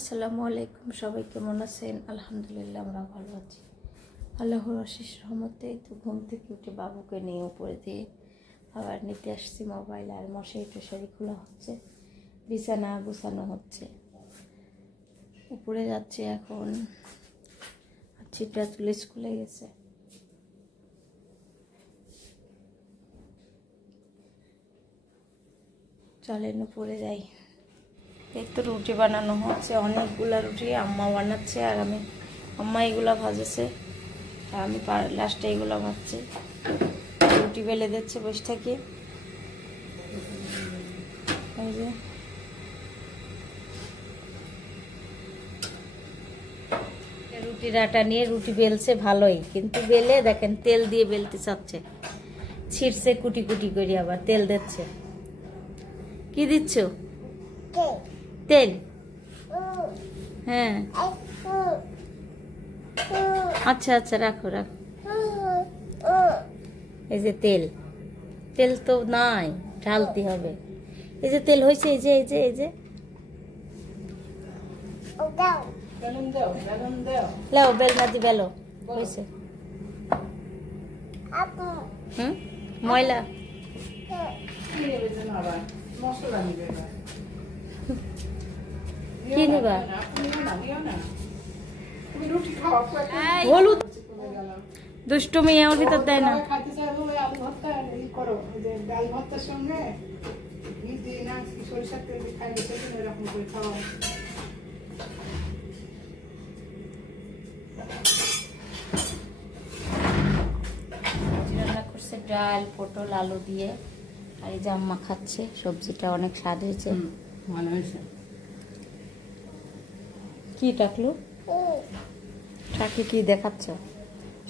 আসসালামু আলাইকুম, সবাই কেমন আছেন? আলহামদুলিল্লাহ আমরা ভালো আছি। আল্লাহর অশেষ রহমতে তো ঘুম থেকে উঠে বাবুকে নিয়ে উপরে দিয়ে আবার নিতে আসছি মোবাইল, আর মশারি টশারি খোলা হচ্ছে, বিছানা গুছানো হচ্ছে। উপরে যাচ্ছে এখন, ছিটা তুলে স্কুলে গেছে। চলেন উপরে যাই। এই তো রুটি বানানো হচ্ছে, অনেকগুলা রুটি আম্মা বানাচ্ছে, আর আম্মা এগুলা ভাজেছে আর আমি লাস্টে এগুলো ভাজছি। রুটি বেলে দিচ্ছে বসে থেকে। এই যে রুটির আটা নিয়ে রুটি বেলছে ভালোই, কিন্তু বেলে দেখেন তেল দিয়ে বেলতে চাচ্ছে, ছিঁড়ছে কুটি কুটি করে, আবার তেল দিচ্ছে। কি দিচ্ছ? তেল। হ্যাঁ আচ্ছা আচ্ছা, রাখো রাখো। এই যে তেল, তেল তো নাই, ঢালতে হবে। এই যে তেল হয়েছে, এই যে এই যে এই যে লাও, বেল না দি বেলো হয়েছে। ময়লা কি নেবা? হলুদ দুষ্টু মেয়ে ওর ভিতর দেয় না। রান্না করছে ডাল, পটল, আলু দিয়ে, আর এই যে আম্মা খাচ্ছে। সবজিটা অনেক স্বাদ হয়েছে। কি টাকলু টাকি কি দেখাচ্ছ?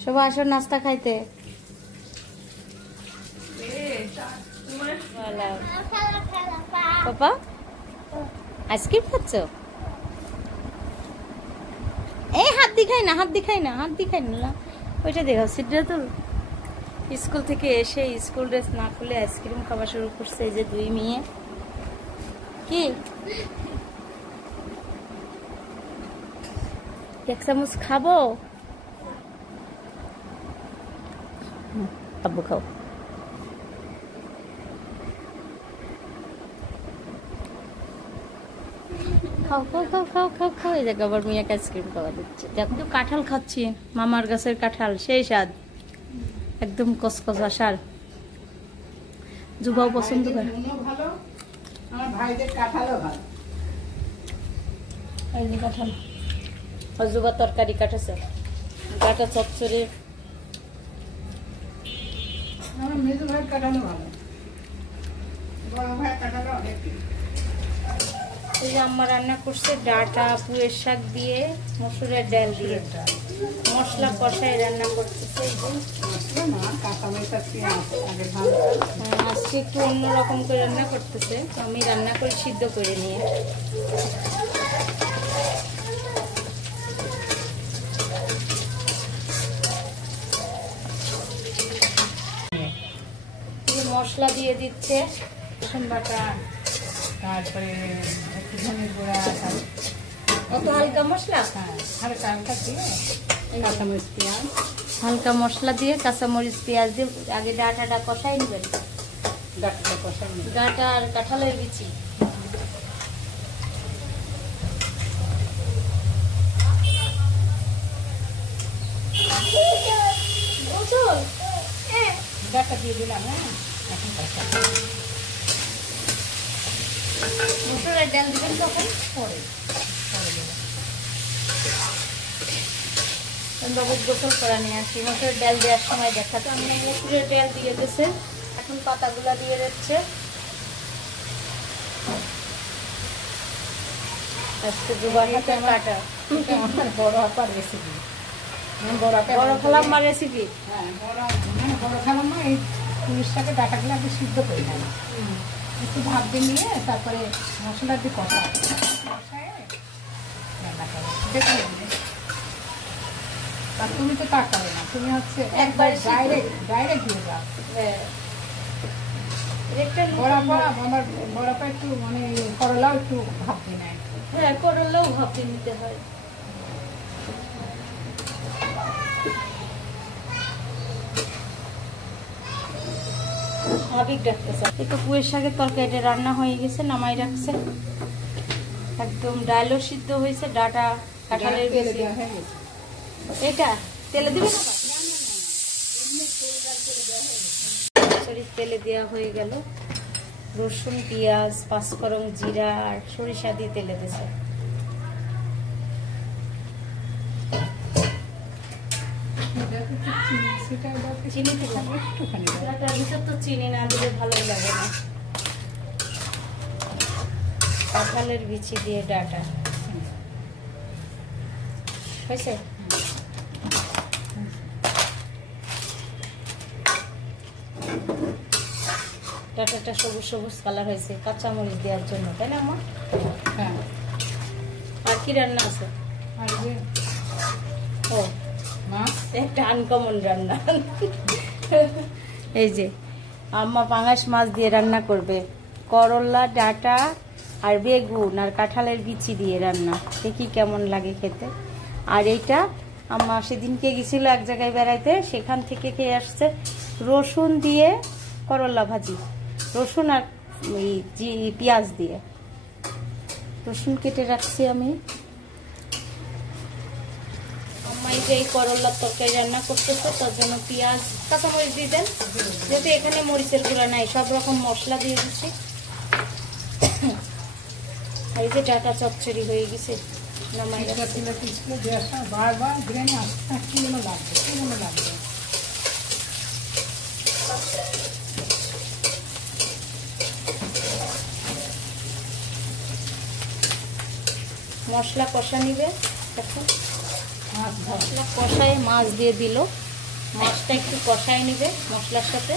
সবাই আসো নাস্তা খাইতে। পাপা আইসক্রিম খাচ্ছ? এই হাত দিখাই না, হাত দিখাই না, হাত দিখাই না, ওইটা দেখাও। সিদ্ধাতুল স্কুল থেকে এসে স্কুল ড্রেস না খুলে আইসক্রিম খাওয়া শুরু করছে। এই যে দুই মেয়ে। কি এক চামচ খাবো? আব্বু খাও। খাও খাও খাও খাও খাও খাও। এই জায়গা আবার মেয়েকে আইসক্রিম খাওয়া দিচ্ছে। দেখো কাঁঠাল খাচ্ছি, মামার গাছের কাঁঠাল, সেই স্বাদ, একদম কসকস আসার। যুবাও পছন্দ করে। এই যে কাঁঠাল, যুবা তরকারি কাটেছে, কাটা চচ্চড়ি। এই যে আম্মা রান্না করছে ডাটা পুঁয়ের শাক দিয়ে, মসুরের ডাল দিয়ে মশলা কষায় রান্না করতেছে। আজকে একটু অন্যরকম করে রান্না করতেছে, আমি রান্না করে সিদ্ধ করে নিয়ে। মশলা দিয়ে দিচ্ছে, রসুন বাটা, তারপরে একটু ধনের গুঁড়া, কত হালকা মশলা, হালকা হালকা দিয়ে কাঁচামরিচ পেঁয়াজ, হালকা মশলা দিয়ে কাঁচামরিচ পেঁয়াজ দিয়ে আগে ডাঁটাটা কষাই নেবেন। ডাঁটাটা কষাই নেবেন, ডাঁটা আর কাঁঠালের বিচি। ডাঁটা দিয়ে দিলাম। হ্যাঁ এখন মসুরের ডাল দিবেন তখন পরে বাবু গোসল করা নিয়ে আসি। মসুরের ডাল দেওয়ার সময় দেখাচ্ছে। আমি মসুরের ডাল দিয়ে দিয়েছে, এখন পাতাগুলা দিয়ে দিচ্ছে। আজকে দুবার হাতে কাটা বড় আপার রেসিপি, বড় খালাম্মার রেসিপি। হ্যাঁ বড় খালাম্মা এই পুলিশ শাকের ডাটাগুলো আগে সিদ্ধ করে নেয়, একটু ভাপ দিয়ে নিয়ে তারপরে মশলা দিয়ে কষায় রান্না করে। দেখে আর তুমি তো তা করো না, তুমি হচ্ছে একবার ডাইরেক্ট দিয়ে যাও। বড়াপা একটু মানে করলাও একটু ভাপ দিয়ে নেয়। হ্যাঁ, করলেও ভাপে নিতে হয়। ভাবিক ডাকতেছে। এই তো পুঁই শাকের তরকারিটা রান্না হয়ে গেছে, নামাই রাখছে। একদম ডালও সিদ্ধ হয়েছে, ডাটা কাঁঠালের বিচি। এটা তেলে দিবে না? সরি, তেলে দেওয়া হয়ে গেল। রসুন, পেঁয়াজ, পাঁচফোড়ন, জিরা আর সরিষা দিয়ে তেলে দিয়েছে। চিনি দিলাম একটুখানি, ডাটার ভিতর তো চিনি না দিলে ভালো লাগে না। কাঁঠালের বিচি দিয়ে ডাটা হয়েছে। ডাটাটা সবুজ সবুজ কালার হয়েছে কাঁচামরিচ দেওয়ার জন্য, তাই না মা? হ্যাঁ। আর কি রান্না আছে? ও একটা আনকমন রান্না। এই যে আম্মা পাঙাশ মাছ দিয়ে রান্না করবে, করলা, ডাটা আর বেগুন আর কাঁঠালের বিচি দিয়ে রান্না। দেখি কেমন লাগে খেতে। আর এইটা আম্মা সেদিনকে গেছিল এক জায়গায় বেড়াইতে, সেখান থেকে খেয়ে আসছে রসুন দিয়ে করলা ভাজি, রসুন আর পেঁয়াজ দিয়ে। রসুন কেটে রাখছি আমি। আম্মা এই যে করলার তরকারি রান্না করতেছে, তার জন্য পেঁয়াজ কাঁচামরিচ দিয়ে দেন, যেহেতু এখানে মরিচের গুঁড়া নাই, সব রকম মশলা দিয়ে দিচ্ছি। এই যে ডাটা চচ্চড়ি হয়ে গেছে, নামাই রাখছি। মশলা কষা নিবে এখন, মশলা কষায় মাছ দিয়ে দিল। মাছটা একটু কষায় নিবে মশলার সাথে,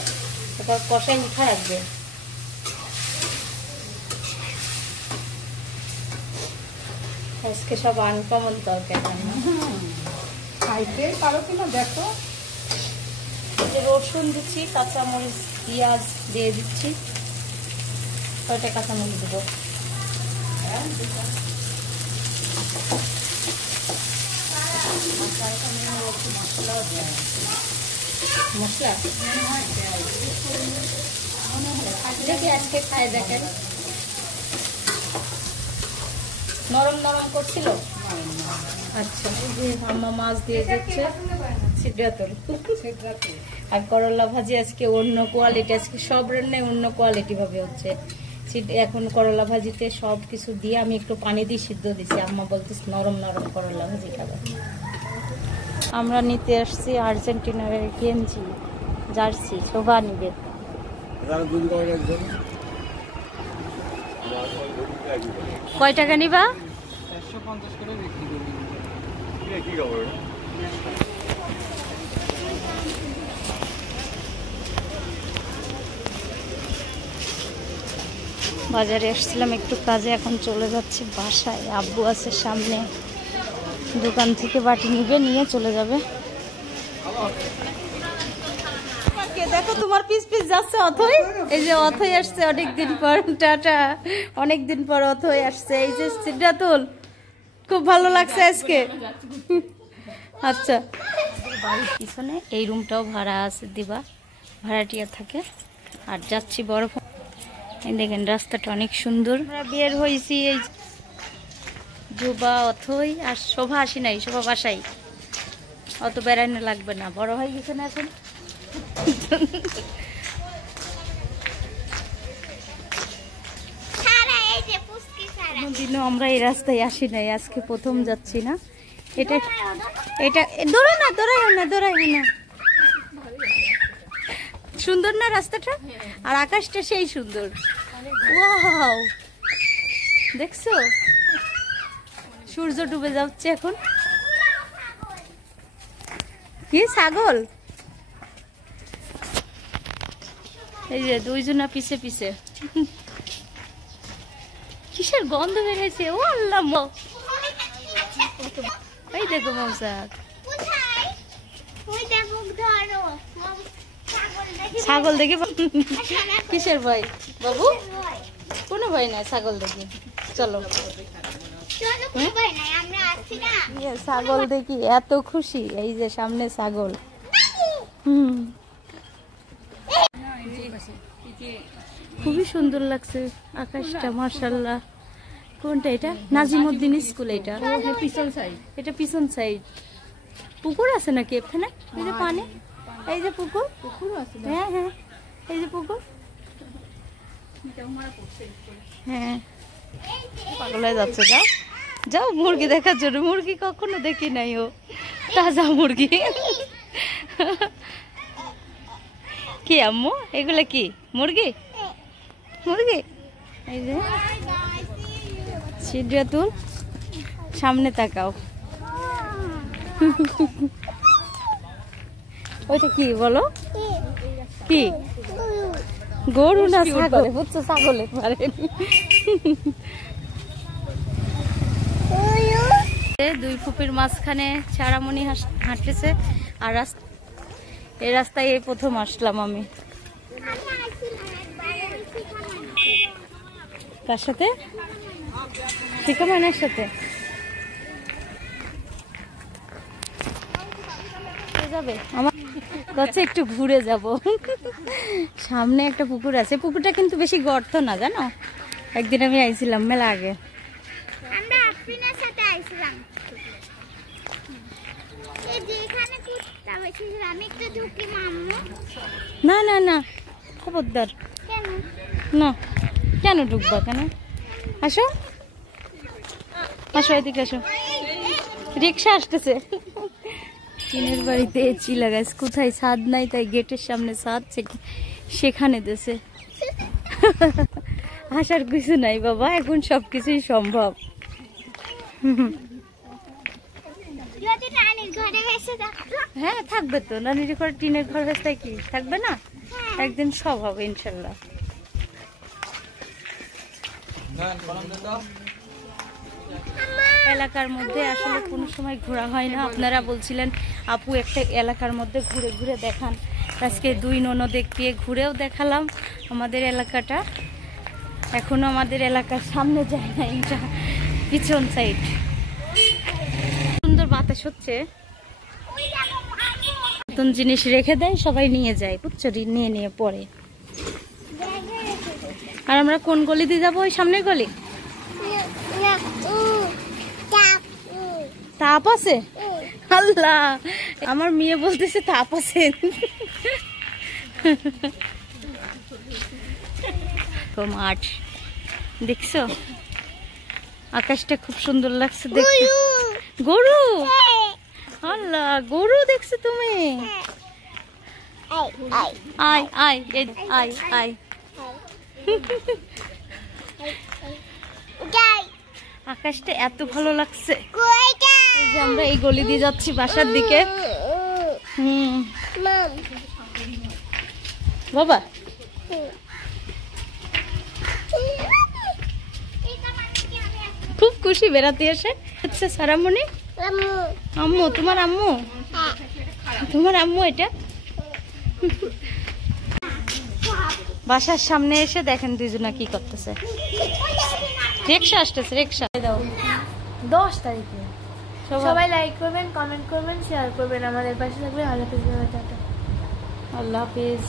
তারপর কষায় উঠা রাখবে। আজকে সব আনকমন তরকারি রান্না, খাইতে পারো কিনা দেখো। রসুন দিচ্ছি, কাঁচামরিচ, পেঁয়াজ দিয়ে দিচ্ছি। কয়টা কাঁচামরিচ দেবো? মশলা দেখি আজকে খাই দেখেন। নরম নরম করছিল। আচ্ছা, আম্মা মাছ দিয়ে দিচ্ছে সিদ্ধাতুল, আর করলা ভাজি আজকে অন্য কোয়ালিটি। আজকে সব রান্নায় অন্য কোয়ালিটি ভাবে হচ্ছে। এখন করলা ভাজিতে সব কিছু দিয়ে আমি একটু পানি দিয়ে সিদ্ধ দিছি। আম্মা বলতেছে নরম নরম করলা ভাজি খাবে। আমরা নিতে আসছি আর্জেন্টিনার গেঞ্জি, জার্সি। শোভা নিবে। কয় টাকা নিবা? 450 করে বিক্রি করব। বাজারে আসছিলাম একটু কাজে, এখন চলে যাচ্ছি বাসায়। আব্বু আছে সামনে, দোকান থেকে বাটি নিবে, নিয়ে চলে যাবে। দেখো তোমার পিস পিস যাচ্ছে অথই। এই যে অথই আসছে অনেকদিন পর, টাটা, অনেকদিন পর অথই আসছে। এই যে সিদ্ধাতুল, খুব ভালো লাগছে আজকে। আচ্ছা, বাড়ির পিছনে এই রুমটাও ভাড়া আছে, দিবা ভাড়াটিয়া থাকে। আর যাচ্ছি বরফ। এই দেখেন রাস্তাটা অনেক সুন্দর। আমরা বের হয়েছি, এই জুবা, অথই আর শোভা আসি নাই, শোভা বাসাই। অত বেড়ানো লাগবে না, বড় হয়ে গেছে না এখন। কোনোদিনও আমরা এই রাস্তায় আসি নাই, আজকে প্রথম যাচ্ছি না। এটা এটা দৌড়াই না, দৌড়াই না, দৌড়াই না। সুন্দর না রাস্তাটা, আর আকাশটা সেই সুন্দর। ওয়াও, দেখছো সূর্য ডুবে যাচ্ছে এখন। কি ছাগল? এই যে দুইজনা পিছে পিছে। কিসের গন্ধ বের হয়েছে? ও আল্লাহ, এই দেখো মৌসাক, ছাগল দেখি। কিসের ভয় বাবু? কোনো ভয় নাই, ছাগল দেখি। চলো ছাগল দেখি এত খুশি, এই যে সামনে ছাগল। খুবই সুন্দর লাগছে আকাশটা, মাশাআল্লাহ। কোনটা এটা? নাজিমউদ্দিন স্কুল। এটা পিছন সাইড, এটা পিছন সাইড। পুকুর আছে নাকি এখানে? এই যে পানি, এই যে পুকুর, হ্যাঁ হ্যাঁ, এই যে পুকুর। হ্যাঁ, পাগল হয়ে যাচ্ছে। যাও যাও মুরগি দেখার জন্য। মুরগি কখনো দেখি নাই, ও তাজা মুরগি। কি আম্মু এগুলা? কি মুরগি? মুরগি। এই যে সিদ্রাতুল, সামনে তাকাও। ওইটা কি বলো? কি গরু না ছাগল? বুঝছো, ছাগলে পারেনি। দুই ফুপির মাঝখানে চারামণি হাঁটতেছে, আর এই রাস্তায় এই প্রথম আসলাম আমি। কার সাথে? শিখা মানের সাথে যাবে। আমার কাছে একটু ঘুরে যাব। সামনে একটা পুকুর আছে, পুকুরটা কিন্তু বেশি গর্ত না, জানো। একদিন আমি আইছিলাম মেলা আগে। না না না, খবরদার না। কেন ঢুকবা? কেন? আসো আসো, এদিকে আসো। রিক্সা আসতেছে। টিনের বাড়িতে এসি লাগাইছে, কোথায় ছাদ নাই, তাই গেটের সামনে ছাদ, সেখানে দেশে। আসার কিছু নাই বাবা, এখন সবকিছুই সম্ভব। হ্যাঁ থাকবে তো, নানির ঘর টিনের ঘর হয়েছে কি থাকবে না? একদিন সব হবে ইনশাল্লাহ। এলাকার মধ্যে আসলে কোনো সময় ঘোরা হয় না। আপনারা বলছিলেন আপু একটা এলাকার মধ্যে ঘুরে ঘুরে দেখান, আজকে দুই ননদকে ঘুরেও দেখালাম আমাদের এলাকাটা। এখনো আমাদের এলাকার সামনে যায় না, এটা পিছন সাইড। সুন্দর বাতাস হচ্ছে, নতুন জিনিস রেখে দেয়, সবাই নিয়ে যায়, বুঝছো, নিয়ে নিয়ে পরে। আর আমরা কোন গলি দিয়ে যাবো? ওই সামনের গলি। তাপ আছে? আল্লাহ, আমার মেয়ে বলতেছে তাপ আছে। মাঠ দেখছো, আকাশটা খুব সুন্দর লাগছে দেখতে। গরু? আল্লাহ, গরু দেখছো তুমি? আয় আয় আয় আয়। আকাশটা এত ভালো লাগছে। এই যে আমরা এই গলি দিয়ে যাচ্ছি বাসার দিকে। বাবা খুব খুশি বেড়াতে এসে। আচ্ছা সারামণি, আম্মু তোমার আম্মু? তোমার আম্মু এটা? বাসার সামনে এসে দেখেন দুইজনা কি করতেছে। রিক্সা আসতেছে, রিক্সা দাও। 10 তারিখে সবাই লাইক করবেন, কমেন্ট করবেন, শেয়ার করবেন, আমাদের পাশে থাকবেন। আল্লাহ হাফেজ। আল্লাহ হাফেজ।